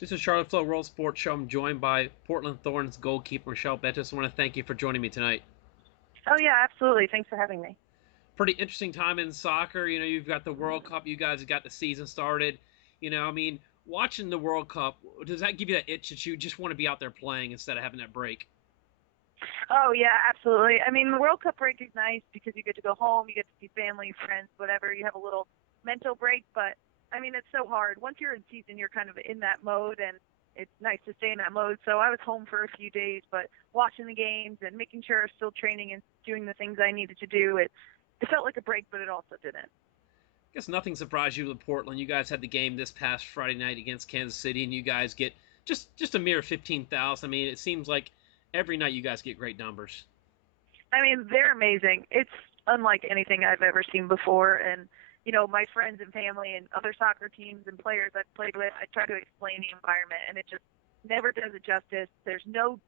This is Charlotte Flowe World Sports Show. I'm joined by Portland Thorns goalkeeper Michelle Betos. I want to thank you for joining me tonight. Oh yeah, absolutely. Thanks for having me. Pretty interesting time in soccer. You've got the World Cup. You guys have got the season started. Watching the World Cup, does that give you that itch that you just want to be out there playing instead of having that break? Oh yeah, absolutely. I mean, the World Cup break is nice because you get to go home, you get to see family, friends, whatever. You have a little mental break, but I mean, it's so hard. Once you're in season, you're kind of in that mode, and it's nice to stay in that mode. So I was home for a few days, but watching the games and making sure I was still training and doing the things I needed to do, it felt like a break, but it also didn't. I guess nothing surprised you with Portland. You guys had the game this past Friday night against Kansas City, and you guys get just a mere 15,000. I mean, it seems like every night you guys get great numbers. I mean, they're amazing. It's unlike anything I've ever seen before. And, my friends and family and other soccer teams and players I've played with, I try to explain the environment, and it just never does it justice. There's no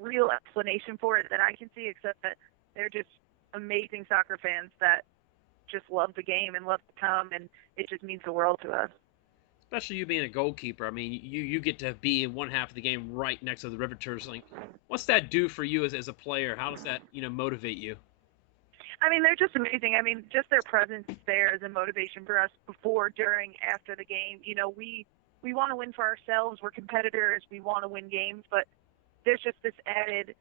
real explanation for it that I can see, except that they're just amazing soccer fans that just love the game and love to come, and it just means the world to us. Especially you being a goalkeeper. I mean, you get to be in one half of the game right next to the Riveters. Like, what's that do for you as a player? How does that motivate you? I mean, they're just amazing. I mean, just their presence there is a motivation for us before, during, after the game. We want to win for ourselves. We're competitors. We want to win games, but there's just this added,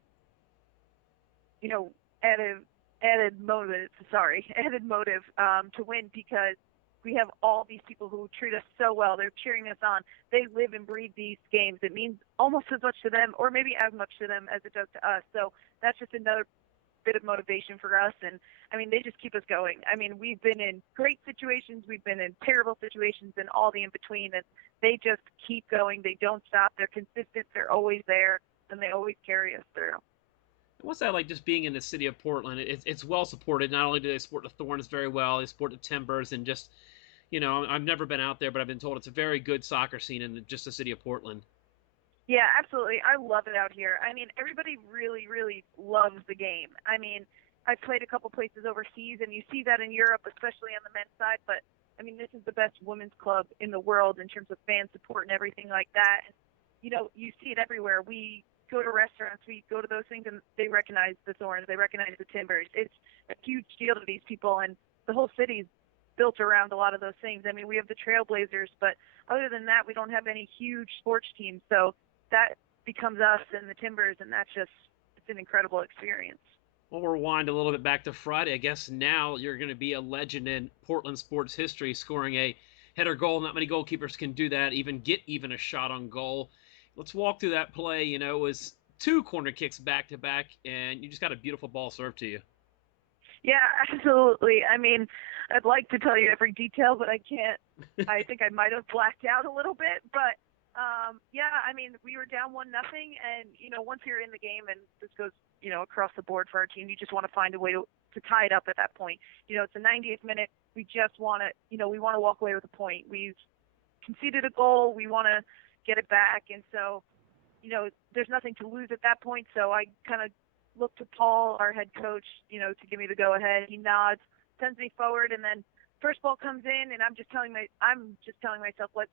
you know, added added motive. Sorry, added motive to win because we have all these people who treat us so well. They're cheering us on. They live and breathe these games. It means almost as much to them, or maybe as much to them as it does to us. So that's just another bit of motivation for us. And I mean, they just keep us going. I mean, we've been in great situations, we've been in terrible situations, and all the in between. And they just keep going. They don't stop. They're consistent. They're always there, and they always carry us through. What's that like just being in the city of Portland? It's well supported. Not only do they support the Thorns very well, they support the Timbers, and just, I've never been out there, but I've been told it's a very good soccer scene in just the city of Portland. Yeah, absolutely. I love it out here. I mean, everybody really, really loves the game. I mean, I've played a couple places overseas, and you see that in Europe, especially on the men's side. But I mean, this is the best women's club in the world in terms of fan support and everything like that. And, you see it everywhere. We go to restaurants, we go to those things, and they recognize the Thorns, they recognize the Timbers. It's a huge deal to these people, and the whole city's built around a lot of those things. I mean, we have the Trailblazers, but other than that, we don't have any huge sports teams. So that becomes us and the Timbers, and it's an incredible experience. We'll rewind a little bit back to Friday. I guess now you're going to be a legend in Portland sports history, scoring a header goal. Not many goalkeepers can do that, even a shot on goal. Let's walk through that play. It was two corner kicks back to back, and you just got a beautiful ball served to you. Yeah, absolutely. I mean, I'd like to tell you every detail, but I can't. I think I might have blacked out a little bit, but yeah, I mean, we were down 1-0, and once you're in the game, and this goes across the board for our team, you just want to find a way to tie it up at that point. It's the 90th minute. We just want to, we want to walk away with a point. We've conceded a goal. We want to get it back, and so there's nothing to lose at that point. So I kind of look to Paul, our head coach, to give me the go ahead. He nods, sends me forward, and then first ball comes in, and I'm just telling myself, let's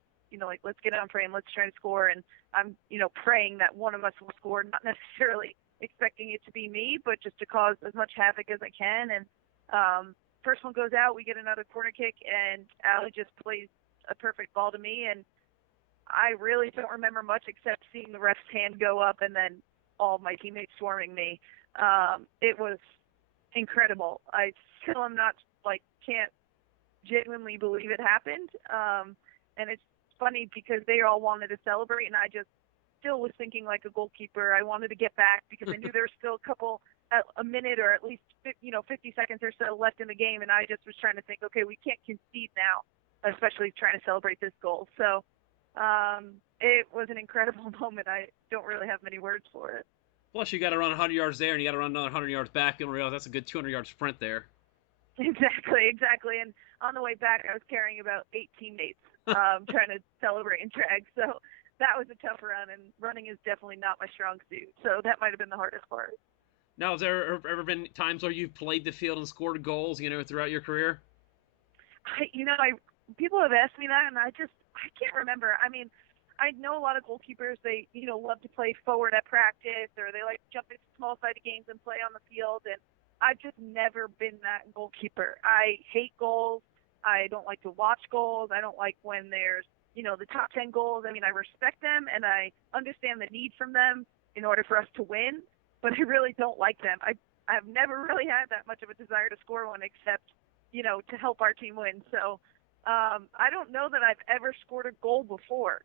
get on praying, let's try to score. And I'm, praying that one of us will score, not necessarily expecting it to be me, but just to cause as much havoc as I can. And first one goes out, we get another corner kick, and Allie just plays a perfect ball to me. And I really don't remember much except seeing the ref's hand go up and then all my teammates swarming me. It was incredible. I still am not, can't genuinely believe it happened. And it's funny because they all wanted to celebrate, and I just still was thinking like a goalkeeper. I wanted to get back because I knew there was still a minute or at least 50 seconds or so left in the game, and I just was trying to think, okay, we can't concede now, especially trying to celebrate this goal. So it was an incredible moment. I don't really have many words for it. Plus, you got to run 100 yards there, and you got to run another 100 yards back. You don't realize that's a good 200-yard sprint there. Exactly. And on the way back, I was carrying about 8 teammates trying to celebrate and drag. So that was a tough run, and running is definitely not my strong suit. So that might have been the hardest part. Now, has there ever been times where you've played the field and scored goals, throughout your career? I people have asked me that, and I can't remember. I mean, I know a lot of goalkeepers, they, love to play forward at practice, or they like to jump into small-sided games and play on the field, and I've just never been that goalkeeper. I hate goals. I don't like to watch goals. I don't like when there's, the top 10 goals. I mean, I respect them, and I understand the need from them in order for us to win, but I really don't like them. I've never really had that much of a desire to score one except, to help our team win. So I don't know that I've ever scored a goal before.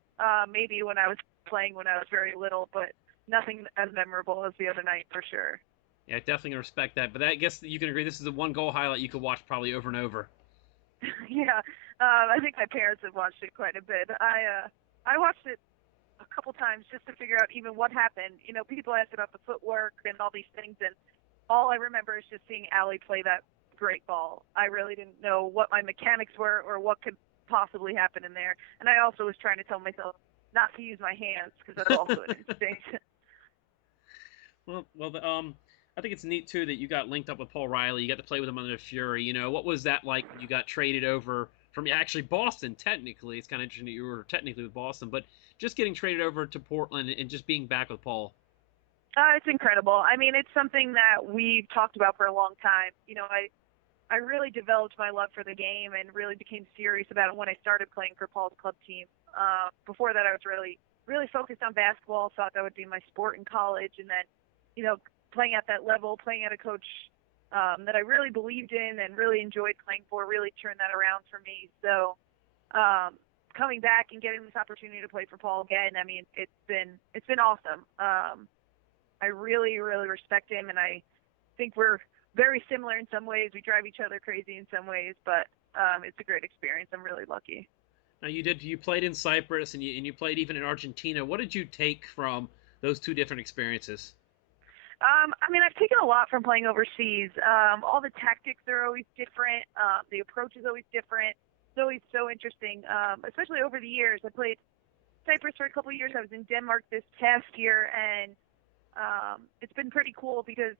Maybe when I was playing when I was very little, but nothing as memorable as the other night for sure. Yeah, I definitely respect that. But I guess you can agree this is a one goal highlight you could watch probably over and over. Yeah, I think my parents have watched it quite a bit. I watched it a couple times just to figure out even what happened. People ask about the footwork and all these things, and all I remember is just seeing Allie play that great ball. I really didn't know what my mechanics were or what could possibly happen in there. And I also was trying to tell myself not to use my hands because that's also an instinct. I think it's neat too that you got linked up with Paul Riley. You got to play with him under Fury. What was that like when you got traded over from actually Boston? Technically, it's kind of interesting that you were technically with Boston, but just getting traded over to Portland and just being back with Paul. It's incredible. I mean, it's something that we've talked about for a long time. I really developed my love for the game and really became serious about it when I started playing for Paul's club team. Before that, I was really, really focused on basketball, thought that would be my sport in college, and then, playing at that level, playing at a coach that I really believed in and really enjoyed playing for, really turned that around for me. So coming back and getting this opportunity to play for Paul again, I mean, it's been awesome. I really, really respect him, and I think we're very similar in some ways. We drive each other crazy in some ways, but it's a great experience. I'm really lucky. Now you played in Cyprus and you played even in Argentina. What did you take from those two different experiences? I mean, I've taken a lot from playing overseas. All the tactics are always different. The approach is always different. It's always so interesting, especially over the years. I played Cyprus for a couple of years. I was in Denmark this past year, and it's been pretty cool because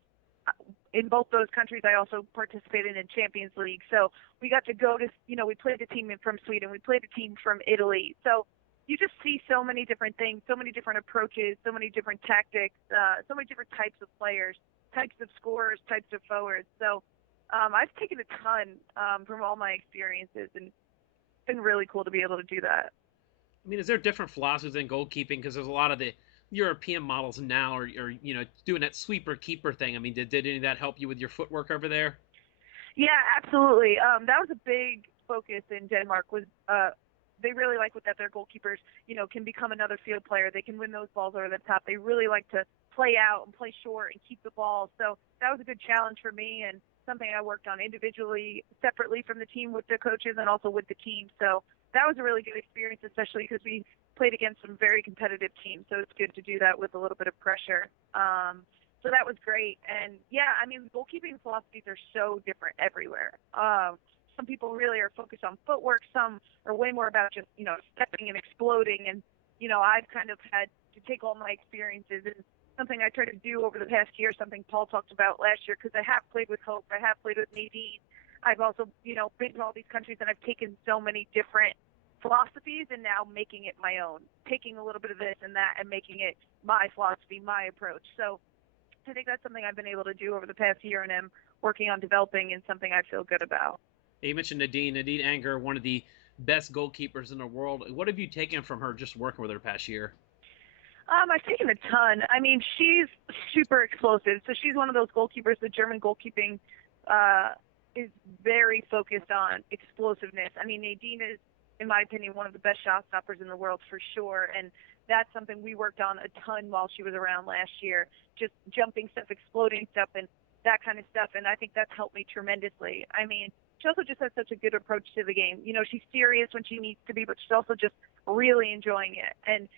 in both those countries I also participated in Champions League. So we got to go to, we played a team from Sweden. We played a team from Italy. So you just see so many different things, so many different approaches, so many different tactics, so many different types of players, types of scorers, types of forwards. So I've taken a ton from all my experiences, and it's been really cool to be able to do that. I mean, is there different philosophies in goalkeeping? Because there's a lot of the European models now are doing that sweeper keeper thing. I mean, did any of that help you with your footwork over there? Yeah, absolutely. That was a big focus in Denmark. Was they really like that their goalkeepers, can become another field player. They can win those balls over the top. They really like to play out and play short and keep the ball. So that was a good challenge for me and something I worked on individually, separately from the team with the coaches and also with the team. So that was a really good experience, especially because we played against some very competitive teams. So it's good to do that with a little bit of pressure. So that was great. And yeah, I mean, goalkeeping philosophies are so different everywhere. Some people really are focused on footwork. Some are way more about just, stepping and exploding. And, I've kind of had to take all my experiences and something I tried to do over the past year, something Paul talked about last year, because I have played with Hope. I have played with Nadine. I've also, been to all these countries, and I've taken so many different philosophies and now making it my own, taking a little bit of this and that and making it my philosophy, my approach. So I think that's something I've been able to do over the past year, and I'm working on developing and something I feel good about. You mentioned Nadine Angerer, one of the best goalkeepers in the world. What have you taken from her just working with her past year? I've taken a ton. I mean, she's super explosive. So she's one of those goalkeepers. The German goalkeeping is very focused on explosiveness. I mean, Nadine is, in my opinion, one of the best shot stoppers in the world for sure. And that's something we worked on a ton while she was around last year, just jumping stuff, exploding stuff, and that kind of stuff. And I think that's helped me tremendously. I mean, she also just has such a good approach to the game. She's serious when she needs to be, but she's also just really enjoying it. And,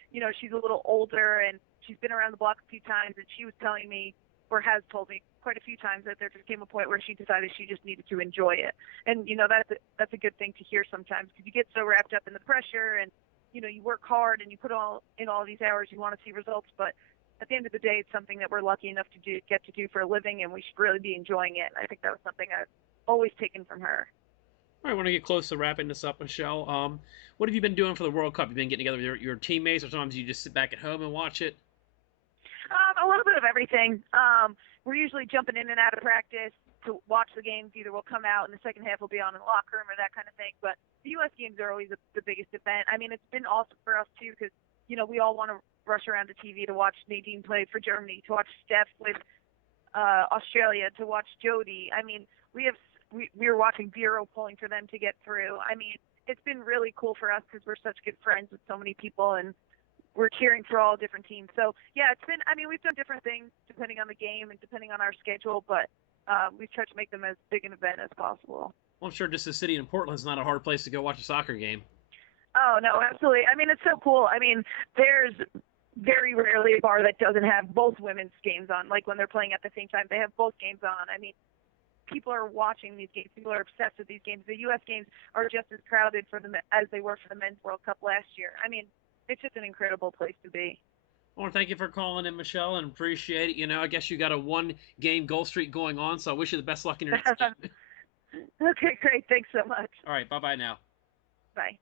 she's a little older, and she's been around the block a few times, and she was telling me, or has told me quite a few times, that there just came a point where she decided she just needed to enjoy it. And, that's a good thing to hear sometimes, because you get so wrapped up in the pressure and, you work hard and you put all these hours, you want to see results, but at the end of the day, it's something that we're lucky enough to get to do for a living, and we should really be enjoying it. And I think that was something I've always taken from her. All right, I want to get close to wrapping this up, Michelle. What have you been doing for the World Cup? You been getting together with your teammates, or sometimes you just sit back at home and watch it? A little bit of everything. We're usually jumping in and out of practice to watch the games. Either we'll come out and the second half will be on in the locker room or that kind of thing. But the U.S. games are always the biggest event. I mean, it's been awesome for us too because we all want to rush around the TV to watch Nadine play for Germany, to watch Steph with Australia, to watch Jody. I mean, we were watching Bureau pulling for them to get through. I mean, it's been really cool for us because we're such good friends with so many people and we're cheering for all different teams. So yeah, it's been. I mean, we've done different things depending on the game and depending on our schedule, but we've tried to make them as big an event as possible. Well, I'm sure just the city in Portland is not a hard place to go watch a soccer game. Oh no, absolutely. I mean, it's so cool. I mean, there's very rarely a bar that doesn't have both women's games on. Like when they're playing at the same time, they have both games on. I mean, people are watching these games. People are obsessed with these games. The U.S. games are just as crowded for them as they were for the Men's World Cup last year. I mean, it's just an incredible place to be. I want to thank you for calling in, Michelle, and appreciate it. I guess you got a one-game goal streak going on, so I wish you the best luck in your next game. Okay, great. Thanks so much. All right, bye-bye now. Bye.